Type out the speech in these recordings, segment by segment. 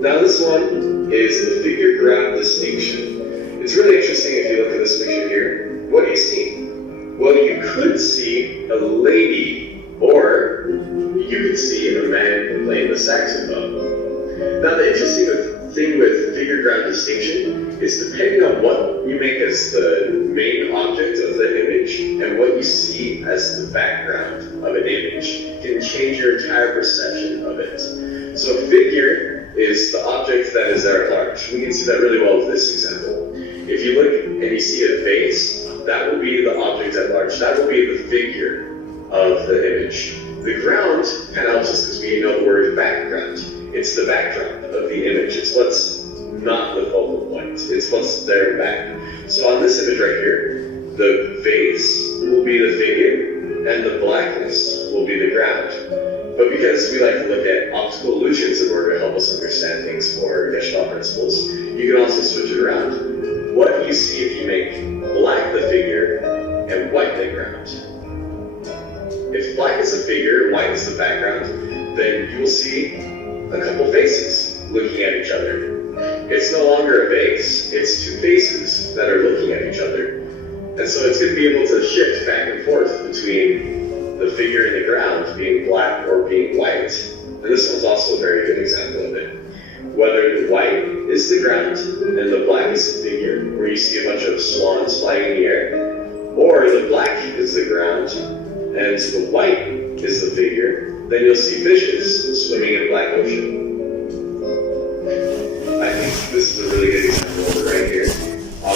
Now this one is the figure ground distinction. It's really interesting if you look at this picture here. What do you see? Well, you could see a lady, or you could see a man playing the saxophone. Now the interesting thing with figure ground distinction is depending on what you make as the main object of the image and what you see as the background of an image can change your entire perception of it. So a figure is the object that is there at large. We can see that really well with this example. If you look and you see a vase, that will be the object at large. That will be the figure of the image. The ground kind of helps us because we know the word background. It's the backdrop of the image. It's what's not the focal point. It's what's there back. So on this image right here, the vase will be the figure and the blackness will be the ground. But because we like to look at optical illusions in order to help us understand things more Gestalt principles, you can also switch it around. What do you see if you make black the figure and white the ground? If black is the figure, white is the background, then you will see a couple faces looking at each other. It's no longer a vase, it's two faces that are looking at each other. And so it's going to be able to shift back and forth between the figure and the ground being black or being white. And this one's also a very good example of it. Whether the white is the ground and the black is the figure, where you see a bunch of swans flying in the air, or the black is the ground and the white is the figure, then you'll see fishes swimming in a black ocean. I think this is a really good example of it right here.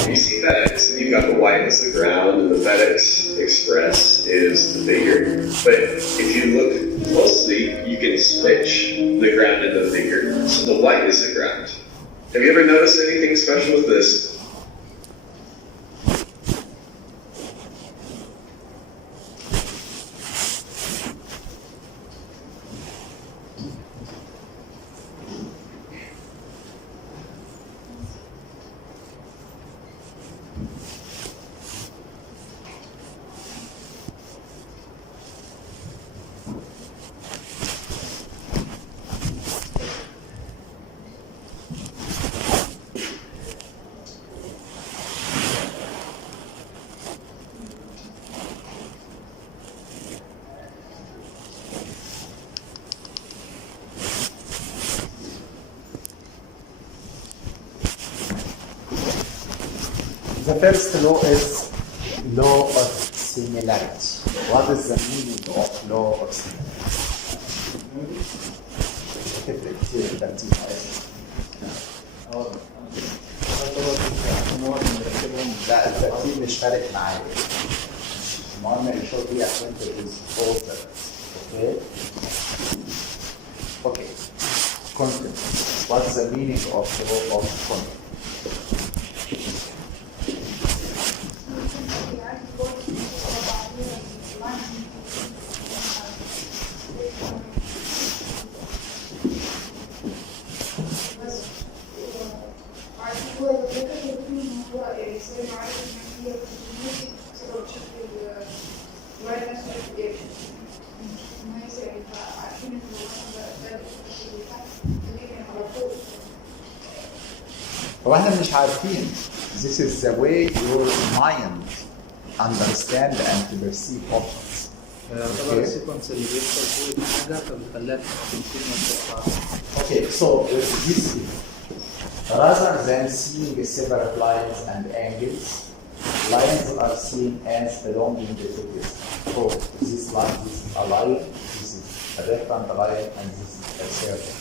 You see FedEx, and you've got the white as the ground, and the FedEx Express is the figure. But if you look closely, you can switch the ground and the figure. So the white is the ground. Have you ever noticed anything special with this? The first law is law of similarity. What is the meaning of law of similarity? لا الترتيب مش فارق معايا. المهم الشوط دي عشان is over. Okay. Content. What is the meaning of law of content? واحنا مش عارفين. This is the way your mind understand and perceive objects. Okay, so this rather than seeing separate lines and angles, lines are seen as belonging to this. So this line, this is a line, this is a rectangle line, and this is a circle.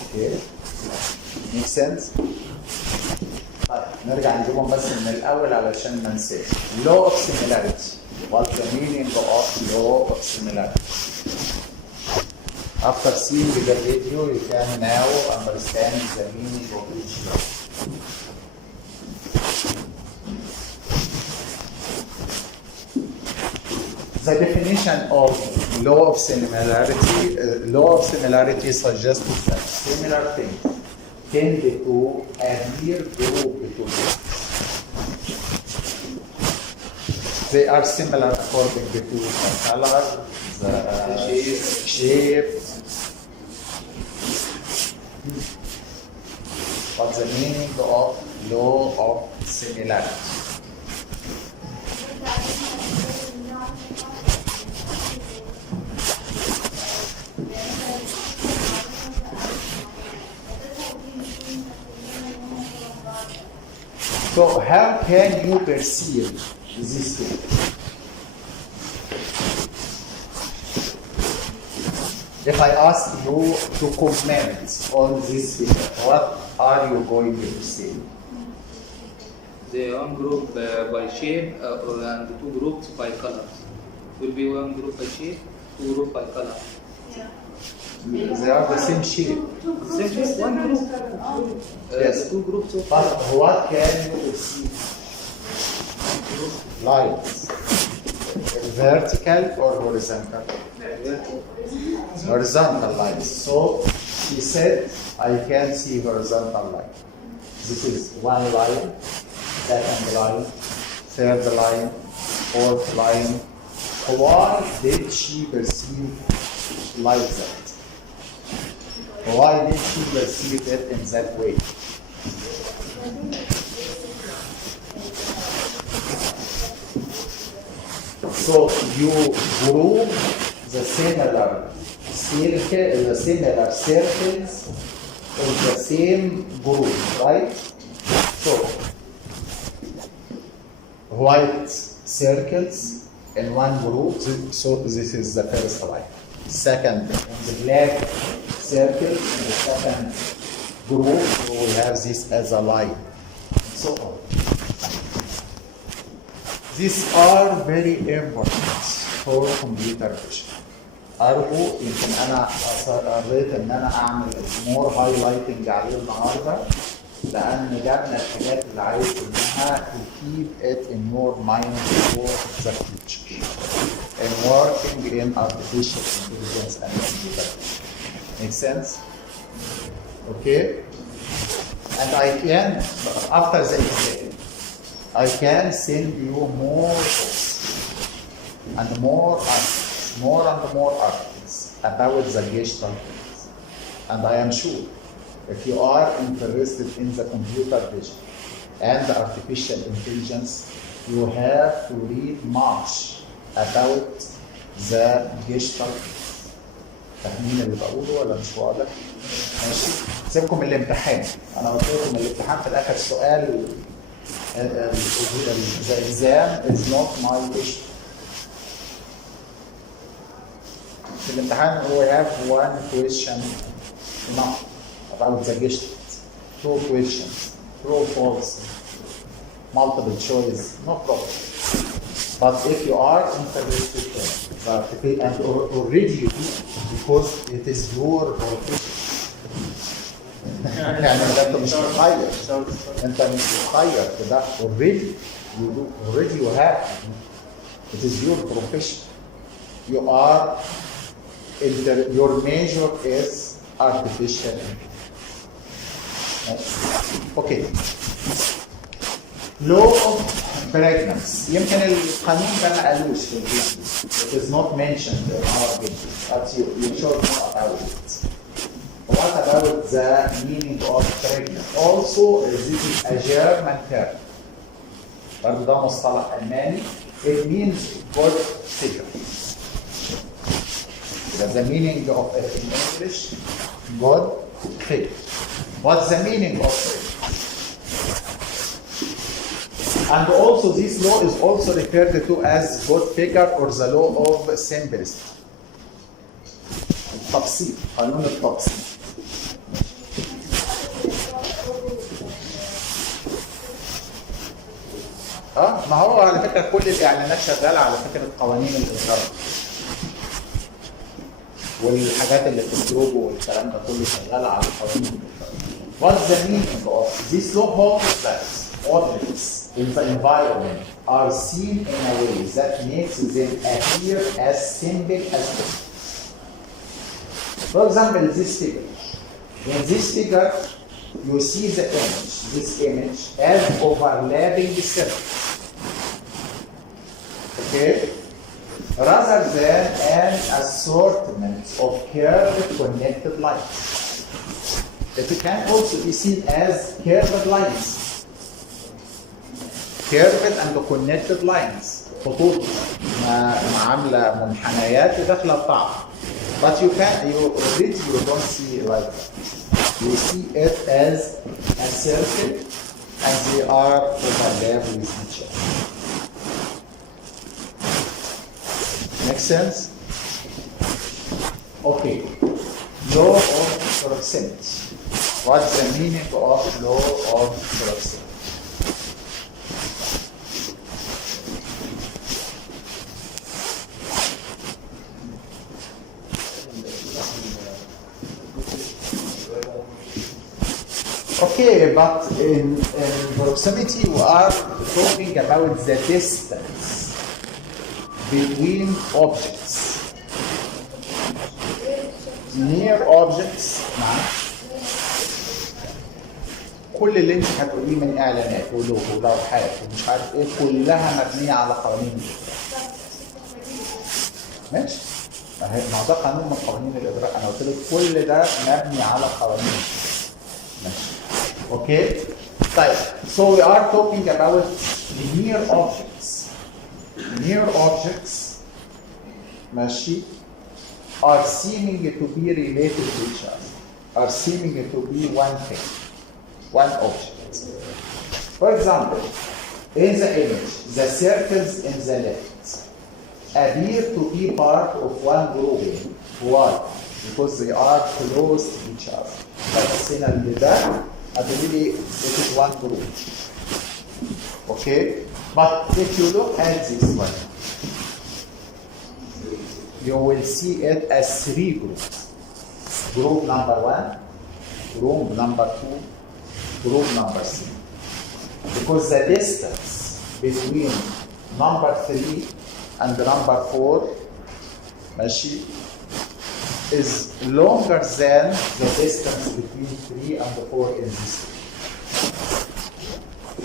Okay? Make sense? طيب نرجع نجيبهم بس من الأول علشان ما ننساش. Law of similarity. What's the meaning of law of similarity? After seeing the video, you can now understand the meaning of each law. The definition of law of similarity suggests that similar things tend to adhere group to this. They are similar according to the color, the shape, What's the meaning of law of similarity? So how can you perceive this thing? If I ask you to comment on this figure, what are you going to say? The one group by shape and two groups by colors. Will be one group by shape, two group by color. They are the same shape. Same shape, one group. Yes. Two groups of But what can you perceive? Lines. Vertical or horizontal? Horizontal lines. So she said, I can see horizontal line. This is one line, second line, third line, fourth line. Why did she perceive like that? Why did she perceive it in that way? So you group the similar circles in the same group, right? So white circles in one group, so this is the first line. Second, the black circles in the second group, so we have this as a line. So on. These are very important for computer vision. أرجو يمكن أنا قررت إن أنا أعمل more highlighting عليه النهارده لأن ده من الحاجات اللي عايز إنها to keep it in your mind for the future and working in artificial intelligence and computer vision. Make sense? Okay? And I can, after the exam, I can send you more books and more articles about the Gestalt. And I am sure if you are interested in the computer vision and the artificial intelligence, you have to read much about the Gestalt. فاهمين اللي بقوله ولا مش واضح؟ ماشي؟ سيبكم من الامتحان، أنا قلت لكم الامتحان في الآخر سؤال. The exam is not my issue. في الامتحان we have one question enough about the Gestalt. Two questions, true or false, multiple choice, no problem. But if you are interested in and already you do, because it is your profession. يعني انت مش مخير، انت مش مخير في ده already you have. It is your profession. You are your major is artificial intelligence. Okay. Law of pregnancy. يمكن القانون ده ما قالوش في الفيديو. It is not mentioned in our video, but you should know about it. What about the meaning of pregnant? Also, this is a German term. برضه ده مصطلح ألماني. It means God figure. The meaning of it in English, God figure. What's the meaning of it? And also this law is also referred to as God figure or the law of simplicity. التبسيط، قانون التبسيط. ما هو على فكره كل الاعلانات شغاله على فكره قوانين الاداره. والحاجات اللي في الجروب والكلام ده كله شغال على قوانين الاداره. What's the meaning of this law? Holds that objects in the environment are seen in a way that makes them appear as simple as possible. For example, this figure. In this figure, you see the image, this image, as overlapping the circle. Okay? Rather than an assortment of curved connected lines. It can also be seen as curved lines. Curved and connected lines. خطوط عاملة منحنيات داخلة في بعض. But you don't see like that. You see it as a circle and they are overlapped with each other. Make sense? Okay. Law of proximity. What's the meaning of law of proximity? Okay, but in proximity we are talking about the distance between objects. Near objects كل اللي انت هتقوليه من اعلانات ولوجو ولوحات ومش عارف ايه كلها مبنيه على قوانين. ماشي؟ ما ده قانون من قوانين الادراك، انا قلت لك كل ده مبني على قوانين. ماشي. Okay? طيب, so we are talking about near objects. Near objects, ماشي, are seeming to be related to each other, are seeming to be one thing, one object. For example, in the image, the circles in the left appear to be part of one group. Why? Because they are close to each other. Like السنة اللي ده, I believe it is one group. Okay? But if you look at this one, you will see it as three groups. Group number 1, group number 2, group number 3. Because the distance between number 3 and number 4, ماشي, is longer than the distance between 3 and 4 in this way.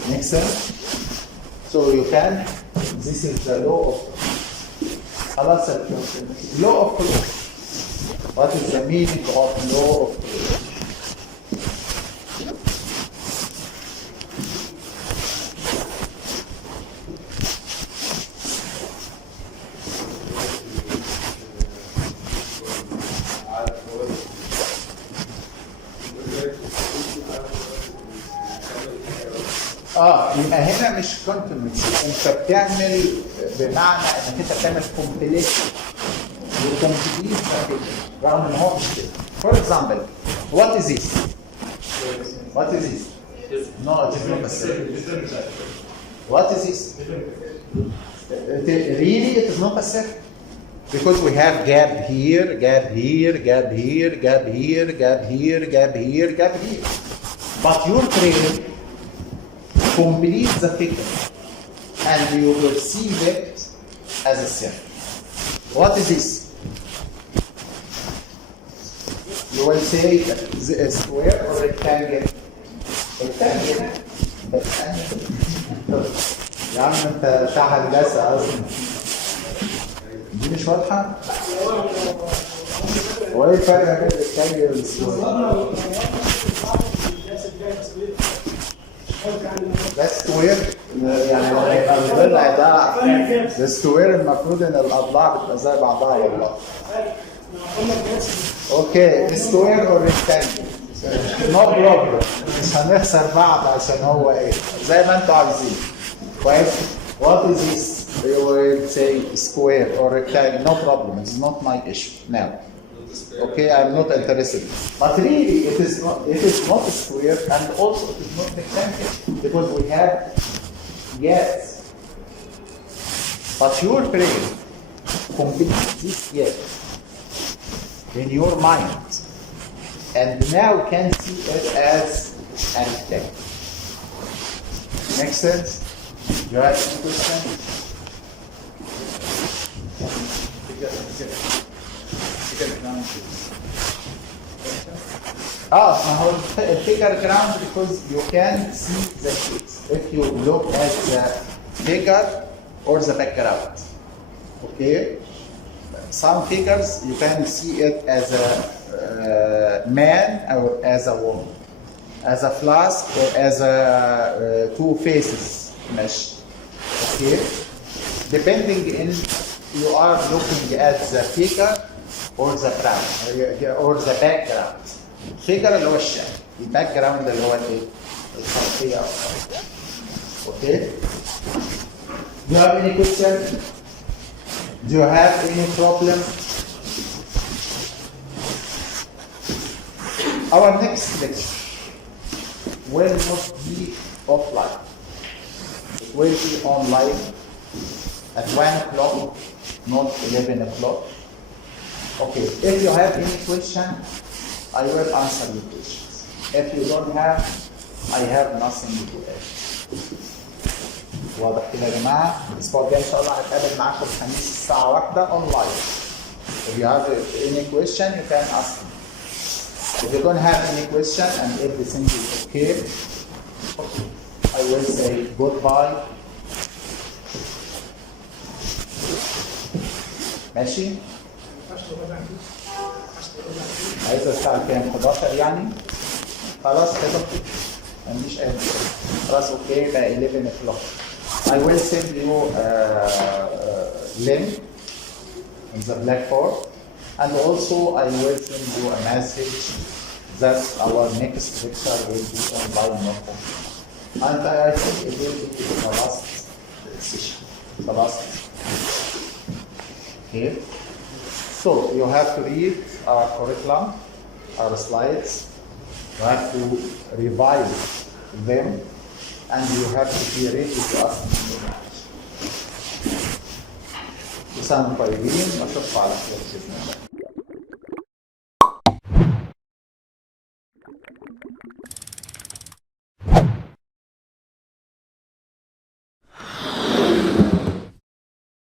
Make sense? So you can, this is the law of law of closure. What is the meaning of law of closure? يبقى هنا مش كونتينيوتي، انت بتعمل بمعنى انك انت بتعمل كومبليشن والكومبليت رغم ان هو مش كده. For example, what is this? What is this? No, it is not a circle. What is this? Really, it is not a circle. Because we have gap here, gap here, gap here, gap here, gap here, gap here, gap here. But your brain complete the figure and you will see it as a circle. What is this? You will say a square or rectangle? Rectangle. يا عم انت بتاع هندسه اصلا. دي مش واضحه؟ هو ايه الفرق بين الريكتانجل والسكوير؟ ده سكوير يعني لو هيبقى الضلع ده السكوير المفروض ان الاضلاع بتبقى زي بعضها والله. اوكي سكوير اور ريكتانجل نو بروبلم، مش هنخسر بعض عشان هو ايه زي ما انتوا عايزين. كويس؟ What is this? You will say square or rectangle, no problem, it's not my issue now. Okay, I'm not interested. But really, it is not a square and also it is not rectangle because we have gaps. But your brain completes this gap in your mind and now can see it as a rectangle. Make sense? You have any questions? ما هو figure ground because you can see the shapes if you look at the figure or the background. Okay? Some figures you can see it as a man or as a woman, as a flask or as a two faces mesh. Okay, depending in you are looking at the figure or the ground or the background. figure اللي هو الشكل، الباك جراوند اللي هو الايه؟ الخلفيه او الخلفيه. Okay. Do you have any question? Do you have any problem? Our next lecture will not be offline. It will be online at 1 o'clock, not 11 o'clock. Okay, if you have any question, I will answer your questions. If you don't have, I have nothing to add. واضح كده يا جماعه؟ الاسبوع الجاي ان شاء الله هنتقابل معاكم الخميس الساعه 1 اونلاين. If you have any question, you can ask me. If you don't have any question and everything is okay, I will say goodbye. ماشي؟ عايزة الساعة كام؟ 11 يعني؟ خلاص كده ما عنديش أي مشكلة. خلاص اوكي بقى 11 o'clock. I will send you a link in the blackboard, and also I will send you a message that our next lecture will be online, not offline. And I think it will be the last session, the last. Okay. So you have to read our curriculum, our slides. You have to revise them, and you have to be ready to ask me. وسام طيبين واشوفكم على خير باذن الله.